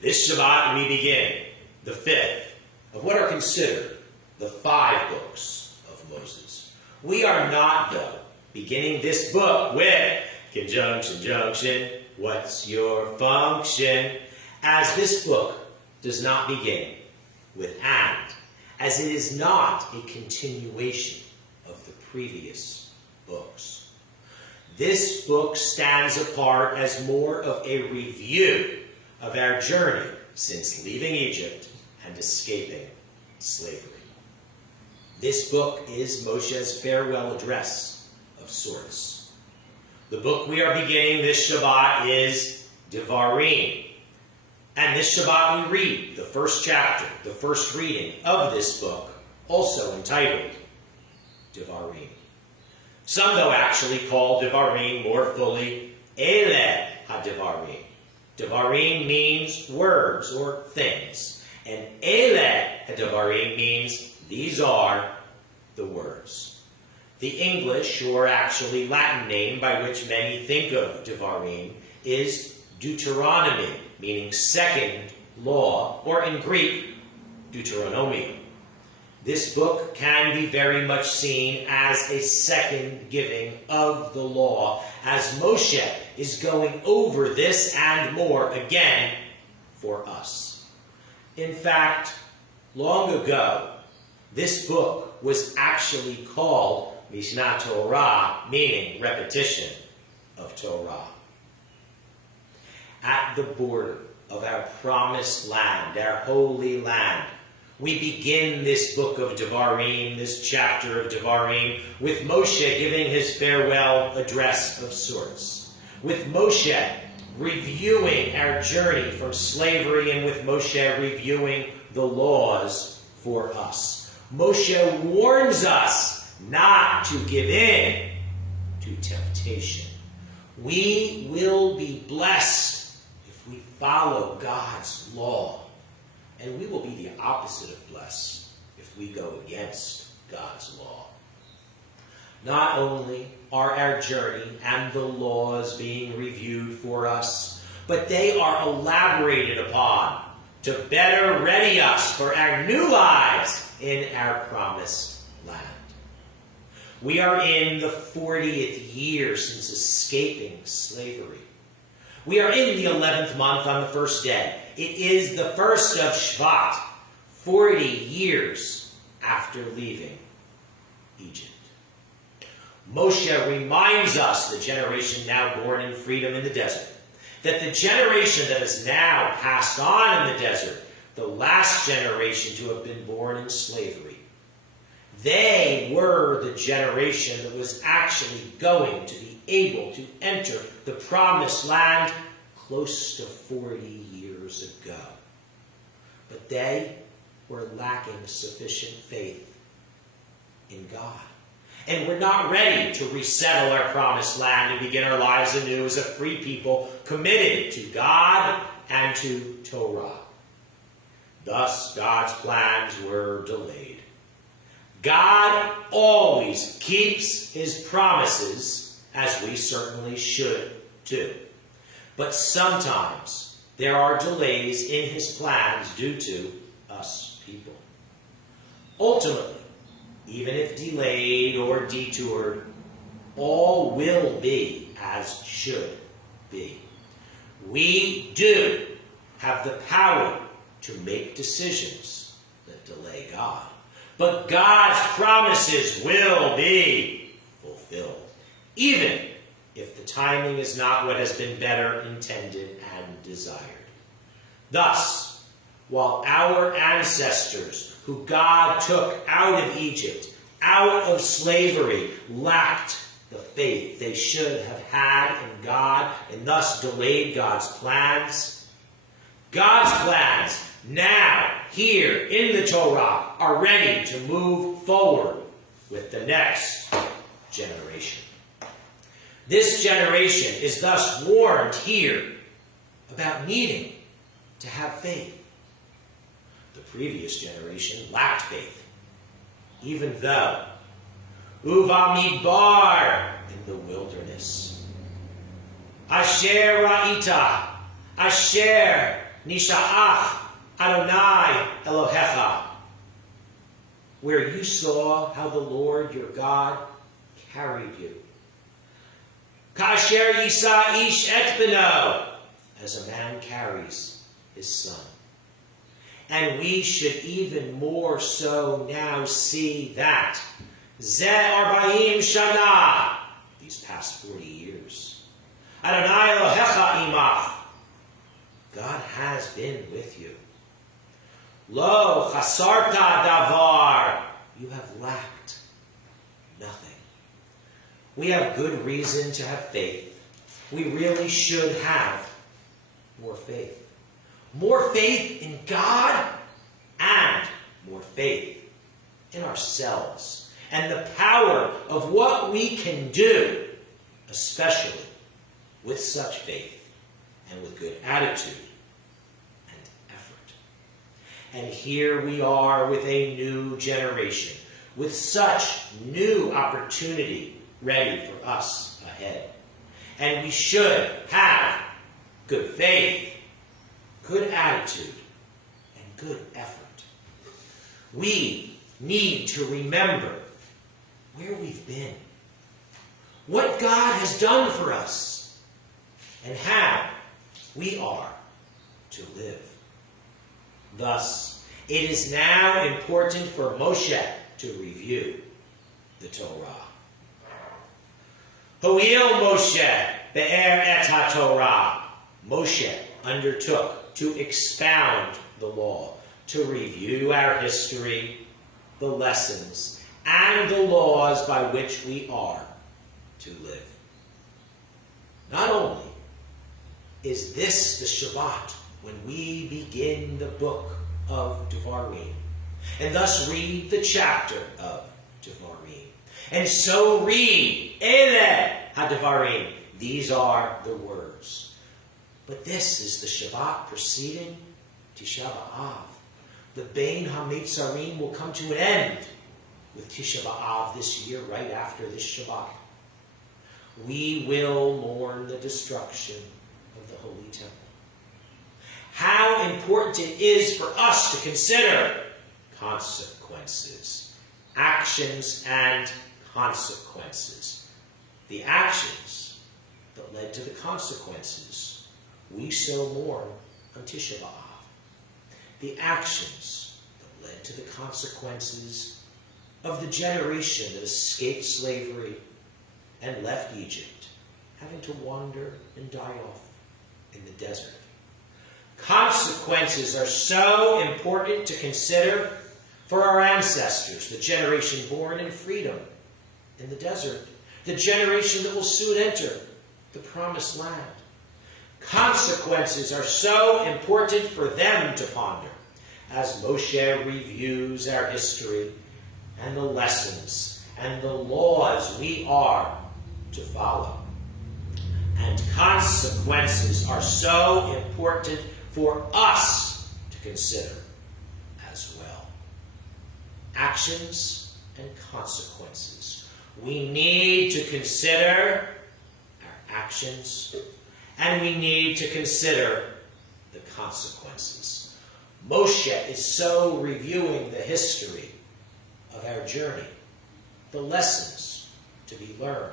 This Shabbat we begin the fifth of what are considered the 5 books of Moses. We are not, though, beginning this book with conjunction, junction, what's your function? As this book does not begin with and, as it is not a continuation of the previous books. This book stands apart as more of a review of our journey since leaving Egypt and escaping slavery. This book is Moshe's farewell address of sorts. The book we are beginning this Shabbat is Devarim. And this Shabbat we read the first chapter, the first reading of this book, also entitled Devarim. Some, though, actually call Devarim more fully Ele HaDevarim. Devarim means words or things, and Ele HaDevarim means these are the words. The English, or actually Latin name by which many think of Devarim is Deuteronomy, meaning second law, or in Greek, Deuteronomium. This book can be very much seen as a second giving of the law, as Moshe is going over this and more again for us. In fact, long ago, this book was actually called Mishnah Torah, meaning repetition of Torah. At the border of our promised land, our holy land, we begin this book of Devarim, this chapter of Devarim, with Moshe giving his farewell address of sorts, with Moshe reviewing our journey from slavery, and with Moshe reviewing the laws for us. Moshe warns us not to give in to temptation. We will be blessed if we follow God's law. And we will be the opposite of blessed if we go against God's law. Not only are our journey and the laws being reviewed for us, but they are elaborated upon to better ready us for our new lives in our promised land. We are in the 40th year since escaping slavery. We are in the 11th month on the first day. It is the first of Shvat, 40 years after leaving Egypt. Moshe reminds us, the generation now born in freedom in the desert, that the generation that is now passed on in the desert, the last generation to have been born in slavery, they were the generation that was actually going to be able to enter the promised land close to 40 years ago. But they were lacking sufficient faith in God. And we're not ready to resettle our promised land and begin our lives anew as a free people committed to God and to Torah. Thus, God's plans were delayed. God always keeps his promises, as we certainly should too. But sometimes there are delays in his plans due to us people. Ultimately, even if delayed or detoured, all will be as should be. We do have the power to make decisions that delay God. But God's promises will be fulfilled, even if the timing is not what has been better intended and desired. Thus, while our ancestors, who God took out of Egypt, out of slavery, lacked the faith they should have had in God, and thus delayed God's plans, God's plans now, here in the Torah, are ready to move forward with the next generation. This generation is thus warned here about needing to have faith. The previous generation lacked faith, even though Uvamidbar in the wilderness, Asher Ra'ita, Asher Nisha'ach Adonai Elohecha, where you saw how the Lord your God carried you. Kasher Yisa Ish Et Beno, as a man carries his son. And we should even more so now see that Ze Arbaim Shana, these past 40 years, Adonai Elohecha Imach, God has been with you. Lo chasarta davar, you have lacked nothing. We have good reason to have faith. We really should have more faith. More faith in God and more faith in ourselves and the power of what we can do, especially with such faith and with good attitude and effort. And here we are with a new generation, with such new opportunity ready for us ahead. And we should have good faith, good attitude, and good effort. We need to remember where we've been, what God has done for us, and how we are to live. Thus, it is now important for Moshe to review the Torah. Ho'il Moshe be'er et ha-Torah. Moshe undertook to expound the law, to review our history, the lessons, and the laws by which we are to live. Not only is this the Shabbat when we begin the book of Devarim, and thus read the chapter of Devarim, and so read Ele HaDevarim. These are the words. But this is the Shabbat preceding Tisha B'Av. The Bein HaMetzarim will come to an end with Tisha B'Av this year, right after this Shabbat. We will mourn the destruction of the Holy Temple. How important it is for us to consider consequences, actions and consequences. The actions that led to the consequences we so mourn on Tisha B'Av. The actions that led to the consequences of the generation that escaped slavery and left Egypt, having to wander and die off in the desert. Consequences are so important to consider for our ancestors, the generation born in freedom in the desert, the generation that will soon enter the promised land. Consequences are so important for them to ponder as Moshe reviews our history and the lessons and the laws we are to follow. And consequences are so important for us to consider as well. Actions and consequences. We need to consider our actions, and we need to consider the consequences. Moshe is so reviewing the history of our journey, the lessons to be learned,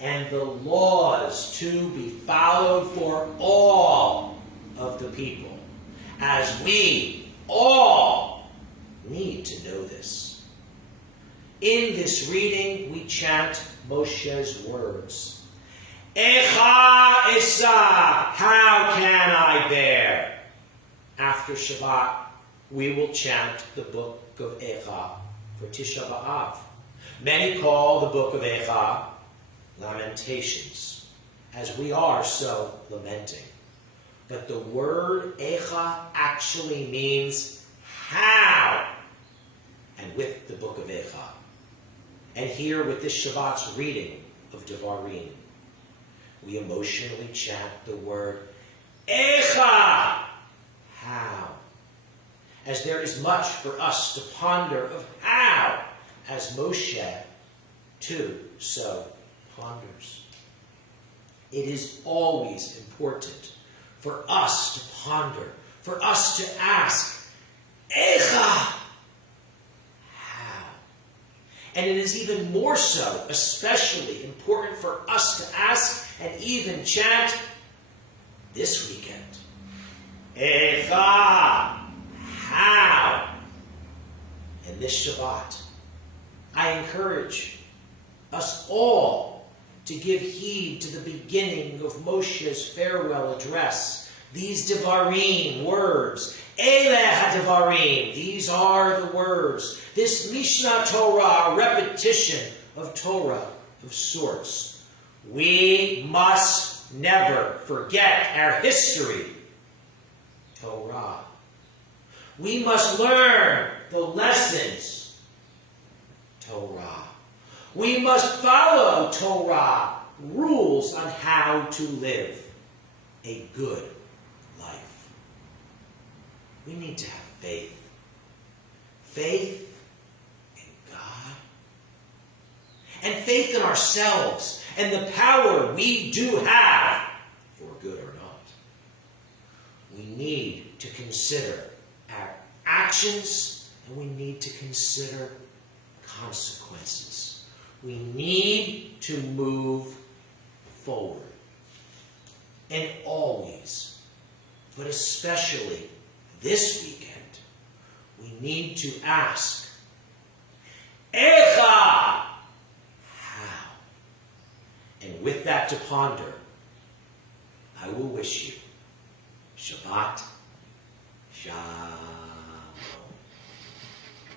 and the laws to be followed for all of the people, as we all need to know this. In this reading, we chant Moshe's words. Echa Esa, how can I bear? After Shabbat, we will chant the book of Echa for Tisha B'Av. Many call the book of Echa Lamentations, as we are so lamenting. But the word Echa actually means how, and with the book of Echa. And here with this Shabbat's reading of Devarim, we emotionally chant the word Echa, how. As there is much for us to ponder of how, as Moshe too so ponders. It is always important for us to ponder for us to ask, Echa, how? And it is even more so, especially important for us to ask and even chant this weekend. Echa, how? And this Shabbat, I encourage us all to give heed to the beginning of Moshe's farewell address. These Devarim, words, Ele HaDevarim, these are the words. This Mishnah Torah, a repetition of Torah of sorts. We must never forget our history. Torah. We must learn the lessons. Torah. We must follow Torah, rules on how to live a good life. We need to have faith. Faith in God. And faith in ourselves and the power we do have, for good or not. We need to consider our actions, and we need to consider consequences. We need to move forward. And always, but especially this weekend, we need to ask, Echa, how? And with that to ponder, I will wish you Shabbat Shalom.